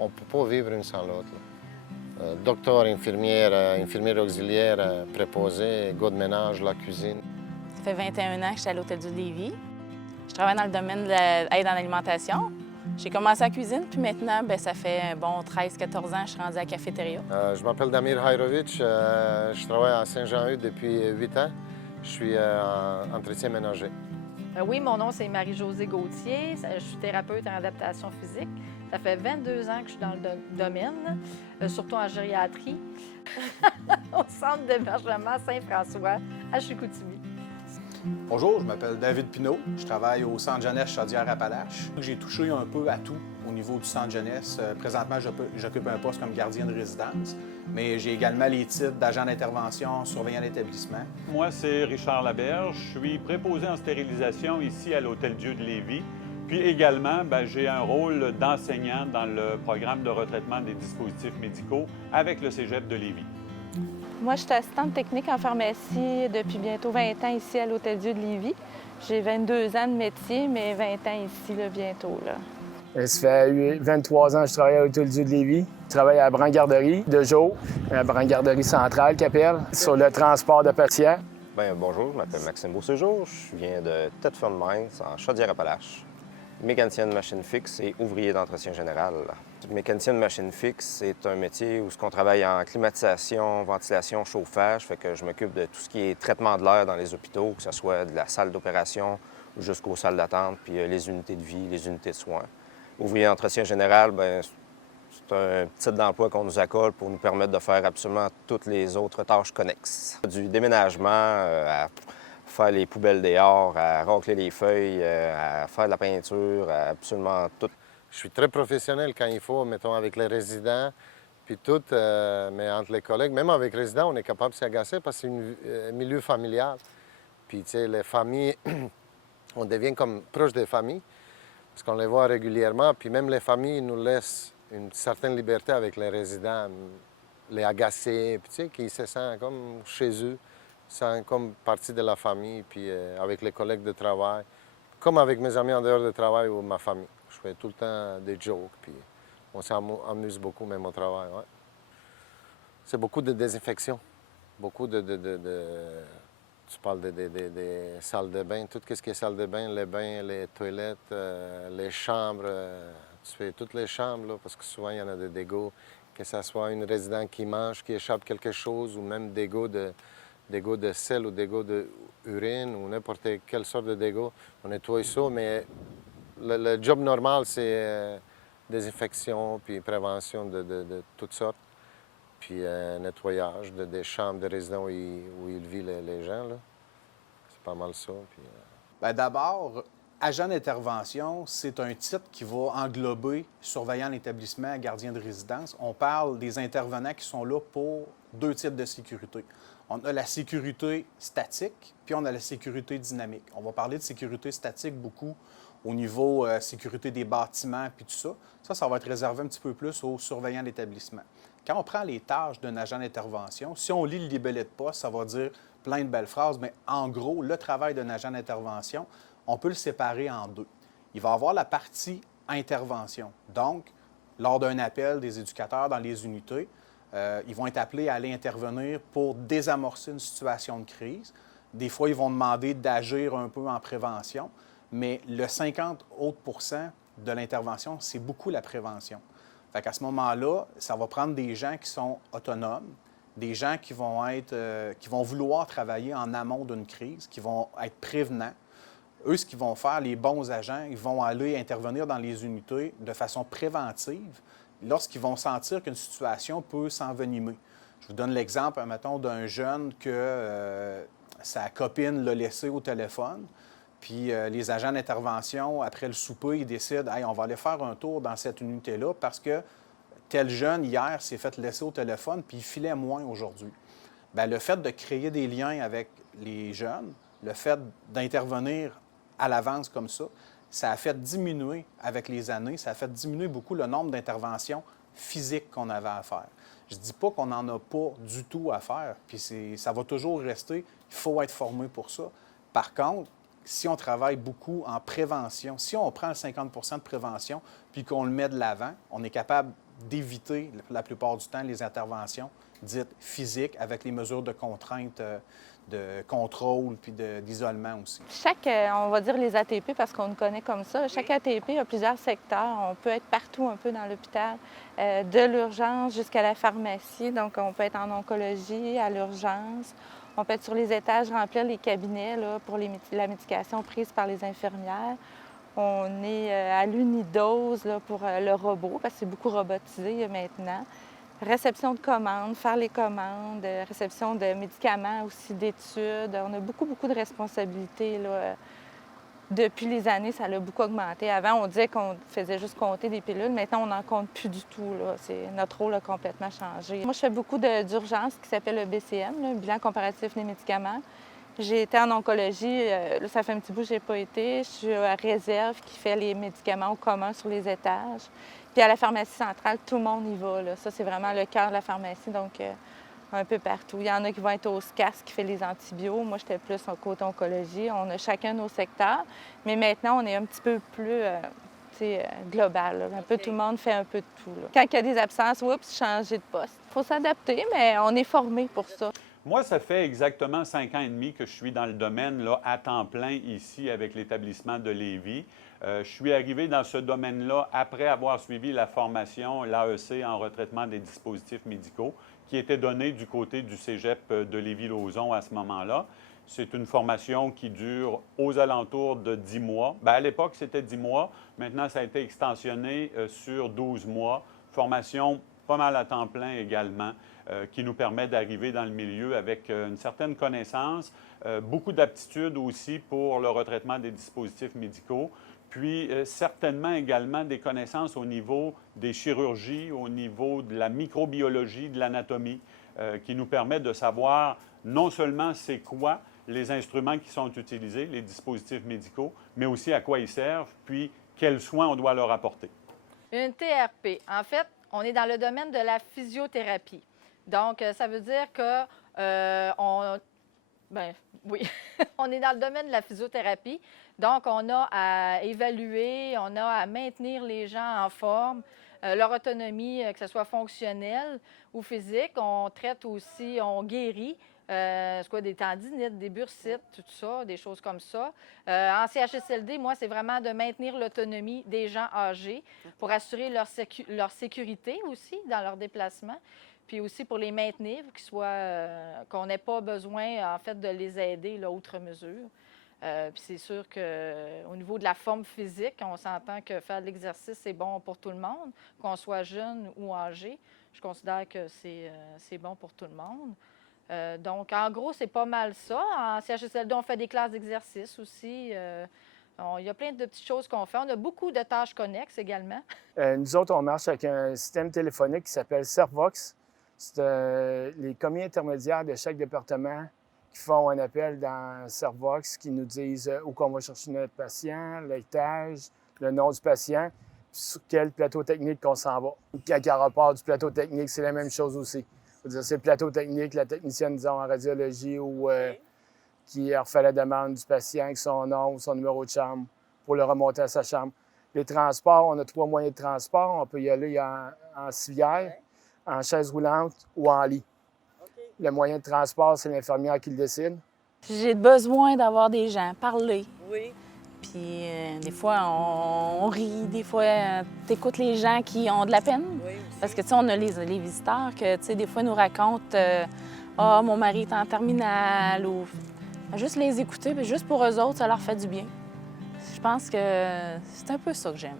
On ne peut pas vivre une sans l'autre. Docteur, infirmière, infirmière auxiliaire, préposé, gars de ménage, la cuisine. Ça fait 21 ans que je suis à l'Hôtel Dieu de Lévis. Je travaille dans le domaine de l'aide en alimentation. J'ai commencé en cuisine, puis maintenant, ça fait un bon 13-14 ans que je suis rendue à la cafétéria. Je m'appelle Damir Hayrovic. Je travaille à Saint-Jean-Eudes depuis 8 ans. Je suis en entretien ménager. Oui, mon nom, c'est Marie-Josée Gauthier. Je suis thérapeute en adaptation physique. Ça fait 22 ans que je suis dans le domaine, surtout en gériatrie, au centre d'hébergement Saint-François, à Chicoutimi. Bonjour, je m'appelle David Pinault. Je travaille au Centre jeunesse Chaudière-Appalaches. J'ai touché un peu à tout au niveau du Centre jeunesse. Présentement, j'occupe un poste comme gardien de résidence, mais j'ai également les titres d'agent d'intervention, surveillant d'établissement. Moi, c'est Richard Laberge. Je suis préposé en stérilisation ici à l'Hôtel Dieu de Lévis. Puis également, j'ai un rôle d'enseignant dans le programme de retraitement des dispositifs médicaux avec le Cégep de Lévis. Moi, je suis assistante technique en pharmacie depuis bientôt 20 ans ici à l'Hôtel Dieu de Lévis. J'ai 22 ans de métier, mais 20 ans ici là, bientôt. Là. Ça fait 23 ans que je travaille à l'Hôtel Dieu de Lévis. Je travaille à la brancarderie de jour, la brancarderie centrale qui appelle, sur le transport de patients. Bonjour, je m'appelle Maxime Beauséjour. Je viens de Thetford Mines, en Chaudière-Appalaches. Mécanicien de machine fixe et ouvrier d'entretien général. Mécanicien de machine fixe, c'est un métier où on travaille en climatisation, ventilation, chauffage. Fait que je m'occupe de tout ce qui est traitement de l'air dans les hôpitaux, que ce soit de la salle d'opération jusqu'aux salles d'attente, puis les unités de vie, les unités de soins. Ouvrier d'entretien général, c'est un titre d'emploi qu'on nous accorde pour nous permettre de faire absolument toutes les autres tâches connexes. Du déménagement à faire les poubelles dehors, à racler les feuilles, à faire de la peinture, à absolument tout. Je suis très professionnel quand il faut, mettons, avec les résidents, puis tout, mais entre les collègues, même avec les résidents, on est capable de s'agacer parce que c'est un milieu familial. Puis, tu sais, les familles, on devient comme proche des familles parce qu'on les voit régulièrement, puis même les familles nous laissent une certaine liberté avec les résidents, les agacer, puis tu sais, qu'ils se sentent comme chez eux, sentent comme partie de la famille, puis avec les collègues de travail, comme avec mes amis en dehors de travail ou ma famille. Je fais tout le temps des jokes, puis on s'amuse beaucoup même au travail. Ouais. C'est beaucoup de désinfection, beaucoup de tu parles des salles de bain, tout ce qui est salle de bain, les bains, les toilettes, les chambres. Tu fais toutes les chambres, là, parce que souvent, il y en a des dégâts, que ce soit une résidente qui mange, qui échappe quelque chose, ou même des dégâts de sel ou dégâts d'urine, ou n'importe quelle sorte de dégâts. On nettoie ça, mais le job normal, c'est désinfection, puis prévention de toutes sortes, puis nettoyage des chambres de résidents où ils vivent les gens. Là. C'est pas mal ça. Puis, D'abord, agent d'intervention, c'est un titre qui va englober surveillant l'établissement, gardien de résidence. On parle des intervenants qui sont là pour deux types de sécurité. On a la sécurité statique, puis on a la sécurité dynamique. On va parler de sécurité statique beaucoup au niveau sécurité des bâtiments, puis tout ça. Ça va être réservé un petit peu plus aux surveillants d'établissement. Quand on prend les tâches d'un agent d'intervention, si on lit le libellé de poste, ça va dire plein de belles phrases, mais en gros, le travail d'un agent d'intervention, on peut le séparer en deux. Il va y avoir la partie intervention. Donc, lors d'un appel des éducateurs dans les unités, ils vont être appelés à aller intervenir pour désamorcer une situation de crise. Des fois, ils vont demander d'agir un peu en prévention, mais le 50 autres % de l'intervention, c'est beaucoup la prévention. Fait qu'à ce moment-là, ça va prendre des gens qui sont autonomes, des gens qui vont vouloir travailler en amont d'une crise, qui vont être prévenants. Eux, ce qu'ils vont faire, les bons agents, ils vont aller intervenir dans les unités de façon préventive lorsqu'ils vont sentir qu'une situation peut s'envenimer. Je vous donne l'exemple, mettons, d'un jeune que sa copine l'a laissé au téléphone, puis les agents d'intervention, après le souper, ils décident « Hey, on va aller faire un tour dans cette unité-là parce que tel jeune, hier, s'est fait laisser au téléphone, puis il filait moins aujourd'hui. » Le fait de créer des liens avec les jeunes, le fait d'intervenir à l'avance comme ça a fait diminuer avec les années, ça a fait diminuer beaucoup le nombre d'interventions physiques qu'on avait à faire. Je ne dis pas qu'on n'en a pas du tout à faire, puis ça va toujours rester, il faut être formé pour ça. Par contre, si on travaille beaucoup en prévention, si on prend le 50 de prévention puis qu'on le met de l'avant, on est capable d'éviter la plupart du temps les interventions dites physiques avec les mesures de contrainte, de contrôle puis d'isolement aussi. On va dire les ATP parce qu'on le connaît comme ça. Chaque ATP a plusieurs secteurs. On peut être partout un peu dans l'hôpital, de l'urgence jusqu'à la pharmacie. Donc, on peut être en oncologie, à l'urgence. On peut être sur les étages, remplir les cabinets là, pour la médication prise par les infirmières. On est à l'unidose là, pour le robot, parce que c'est beaucoup robotisé maintenant. Réception de commandes, faire les commandes, réception de médicaments aussi, d'études. On a beaucoup de responsabilités. Là. Depuis les années, ça a beaucoup augmenté. Avant, on disait qu'on faisait juste compter des pilules. Maintenant, on n'en compte plus du tout. Là. Notre rôle a complètement changé. Moi, je fais beaucoup d'urgences qui s'appelle le BCM, le bilan comparatif des médicaments. J'ai été en oncologie. Là, ça fait un petit bout que je n'ai pas été. Je suis à réserve qui fait les médicaments au commun sur les étages. Puis à la pharmacie centrale, tout le monde y va. Là. Ça, c'est vraiment le cœur de la pharmacie, donc un peu partout. Il y en a qui vont être au SCAS qui fait les antibiotiques. Moi, j'étais plus en côté oncologie. On a chacun nos secteurs, mais maintenant, on est un petit peu plus global. Là. Un peu tout le monde fait un peu de tout. Là. Quand il y a des absences, oups, changer de poste. Il faut s'adapter, mais on est formé pour ça. Moi, ça fait exactement 5 ans et demi que je suis dans le domaine là, à temps plein ici avec l'établissement de Lévis. Je suis arrivé dans ce domaine-là après avoir suivi la formation, l'AEC en retraitement des dispositifs médicaux, qui était donnée du côté du cégep de Lévis-Lauzon à ce moment-là. C'est une formation qui dure aux alentours de 10 mois. Bien, à l'époque, c'était 10 mois. Maintenant, ça a été extensionné sur 12 mois. Formation pas mal à temps plein également, qui nous permet d'arriver dans le milieu avec une certaine connaissance, beaucoup d'aptitudes aussi pour le retraitement des dispositifs médicaux, puis certainement également des connaissances au niveau des chirurgies, au niveau de la microbiologie, de l'anatomie, qui nous permet de savoir non seulement c'est quoi les instruments qui sont utilisés, les dispositifs médicaux, mais aussi à quoi ils servent, puis quels soins on doit leur apporter. Une TRP, en fait, on est dans le domaine de la physiothérapie. Donc, ça veut dire que on est dans le domaine de la physiothérapie. Donc, on a à évaluer, on a à maintenir les gens en forme, leur autonomie, que ce soit fonctionnelle ou physique. On traite aussi, on guérit. Des tendinites, des bursites, tout ça, des choses comme ça. En CHSLD, moi, c'est vraiment de maintenir l'autonomie des gens âgés pour assurer leur sécurité aussi dans leur déplacement, puis aussi pour les maintenir, qu'on n'ait pas besoin, en fait, de les aider, là, outre mesure. Puis c'est sûr qu'au niveau de la forme physique, on s'entend que faire de l'exercice, c'est bon pour tout le monde, qu'on soit jeune ou âgé. Je considère que c'est bon pour tout le monde. Donc, en gros, c'est pas mal ça. En CHSLD, on fait des classes d'exercice aussi. Il y a plein de petites choses qu'on fait. On a beaucoup de tâches connexes également. Nous autres, on marche avec un système téléphonique qui s'appelle Servox. C'est les commis intermédiaires de chaque département qui font un appel dans Servox, qui nous disent où on va chercher notre patient, l'étage, le nom du patient, puis sur quel plateau technique qu'on s'en va. Quand il y a rapport du plateau technique, c'est la même chose aussi. C'est le plateau technique, la technicienne, disons, en radiologie ou qui refait la demande du patient avec son nom, son numéro de chambre pour le remonter à sa chambre. Les transports, on a 3 moyens de transport. On peut y aller en civière, en chaise roulante ou en lit. Le moyen de transport, c'est l'infirmière qui le décide. J'ai besoin d'avoir des gens, parler. Oui. Puis des fois, on rit, des fois, t'écoutes les gens qui ont de la peine. Oui, parce que, tu sais, on a les visiteurs que, tu sais, des fois, nous racontent « Ah, mon mari est en terminale » ou juste les écouter, puis juste pour eux autres, ça leur fait du bien. Je pense que c'est un peu ça que j'aime.